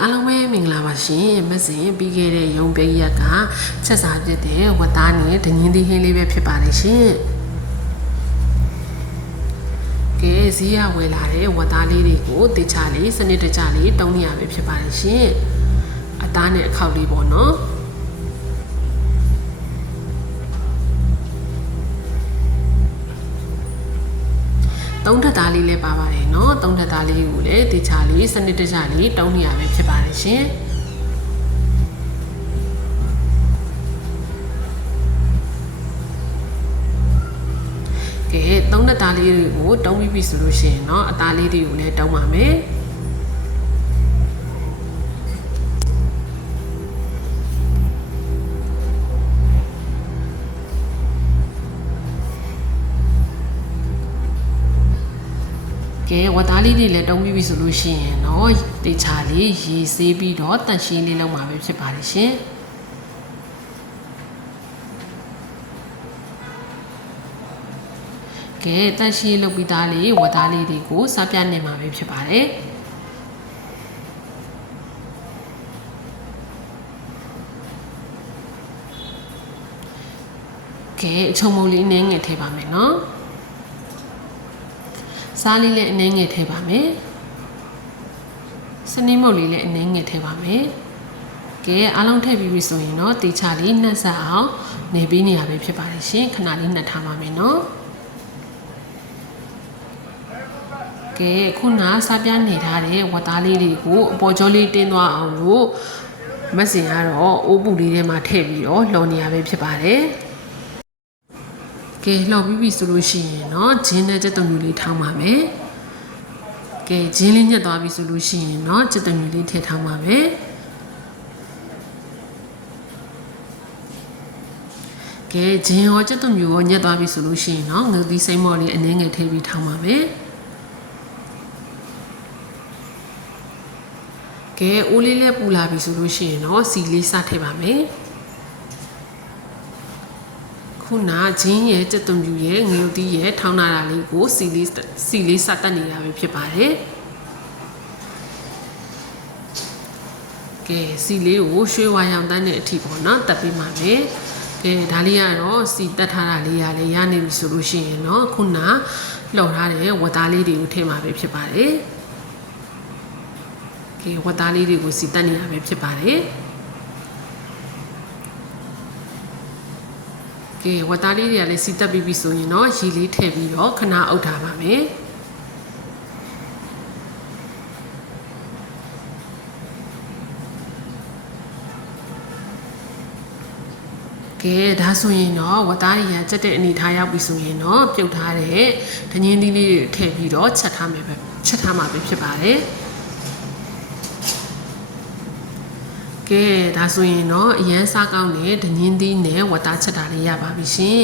အားလုံးပဲမင်္ဂလာပါရှင်မစင်ပြီးခဲ့တဲ့ရုံပိတ်ရက်ကချက်စားဖြစ်တဲ့ဝတ်သားနဲ့ဒညင်းသီးဟင်းလေးပဲဖြစ်ပါတယ်ရှင်ကဲဈေးရဝယ်လာတဲ့ဝတ်သားလေးတွေကိုတေချာလေးစနစ်တကျလေးတုံးနေရပဲဖြစ်ပါတယ်ရှင်အသားနဲ့အခောက်လေးပေါ့နော်သုံးထပ်သားလေးလည်းပါပါတယ်เนาะသုံးထပ်သားလေးကိုလည်းတေချာလေးစနစ်တကျလေးတောင်းနေရပဲဖြစ်ပါတယ်ရှင်ကဲသုံးထပ်သားလေးတွေကိုတောင်းပြီးပြီဆိုလို့ရှိရင်เนาะအသားလေးတွေကိုလည်းတောင်းပါမယ်ကဲဝတ်သားလေးတွေလည်းတုံးပြီးပြီဆိုလို့ရှိရင်เนาะတေချာလေးရေဆေးပြီးတော့တန့်ရှင်းလေးလုပ်မှာပဲဖြစ်ပါတယ်ရှင်ကဲတန့်ရှင်းလုပ်ပြီးသားလေးဝတ်သားလေးတွေကိုစားပြနေမှာပဲဖြစ်ပါတယ်ကဲအချုံမုံလေးနည်းငယ်ထည့်ပါမယ်เนาะစားလေးလည်းအနှဲငယ်ထည့်ပါမယ်စနင်းမုတ်လေးလည်းအနှဲငယ်ထည့်ပါမယ်ကဲအားလုံးထည့်ပြီးပြီဆိုရင်တော့တေချာလေးနှက်ဆက်အောင်နေပြီးနေရပဲဖြစ်ပါတယ်ရှင်ခဏလေးနှက်ထားပါမယ်နော်ကဲခုနစားပြနေထားတဲ့ဝတ်သားလေးတွေကိုအပေါ်ကျော်လေးတင်းသွားအောင်လို့မစင်ကတော့အိုးပူလေးထဲမှာထည့်ပြီးတော့လှော်နေရပဲဖြစ်ပါတယ်ကဲလှော်ပြီးပြီဆိုလို့ရှိရင်เนาะဂျင်းနဲ့ကြက်သွန်မြူလေးထောင်းပါမယ်ကဲဂျင်းလေးညက်သွားပြီဆိုလို့ရှိရင်เนาะကြက်သွန်မြူလေးထည့်ထောင်းပါမယ်ကဲဂျင်းရောကြက်သွန်မြူရောညက်သွားပြီဆိုလို့ရှိရင်เนาะငုတ်သီးစိမ့်မော်လေးအနည်းငယ်ထည့်ပြီးထောင်းပါမယ်ကဲအိုးလေးလည်းပူလာပြီဆိုလို့ရှိရင်เนาะစီလေးစထည့်ပါမယ်ခုနဂျင်းရဲ့ကြက်သွန်ပြူရဲ့ငရုတ်သီးရဲ့ထောင်းနာတာလေးကိုစီလေးစတက်နေတာပဲဖြစ်ပါတယ်ကဲစီလေးကိုရွှေဝါရောင်တန်းတဲ့အထိပေါ့နော်တက်ပေးပါမယ်ကဲဒါလေးကတော့စီတက်ထားတာလေးရလည်းရနေပြီဆိုလို့ရှိရင်တော့ခုနလှော်ထားတဲ့ဝတ်သားလေးတွေကိုထည့်မှာပဲဖြစ်ပါတယ်ကဲဝတ်သားလေးတွေကိုစီတက်နေတာပဲဖြစ်ပါတယ်ကဲဝတ်သားလေးတွေကလည်းစီတက်ပြီးပြီဆိုရင်တော့ရေလေးထည့်ပြီးတော့ခဏအုပ်ထားပါမယ်ကဲဒါဆိုရင်တော့ဝတ်သားတွေကကြက်တဲ့အနေထားရောက်ပြီဆိုရင်တော့ပြုတ်ထားတဲ့ဒညင်းသီးလေးတွေထည့်ပြီးတော့ချက်ထားမှာပဲဖြစ်ပါတယ်ကဲဒါဆိုရင်တော့အရန်စားကောင်းတဲ့ဒညင်းသီးနဲ့ဝတ်သားချက်တာလေးရပါပြီရှင်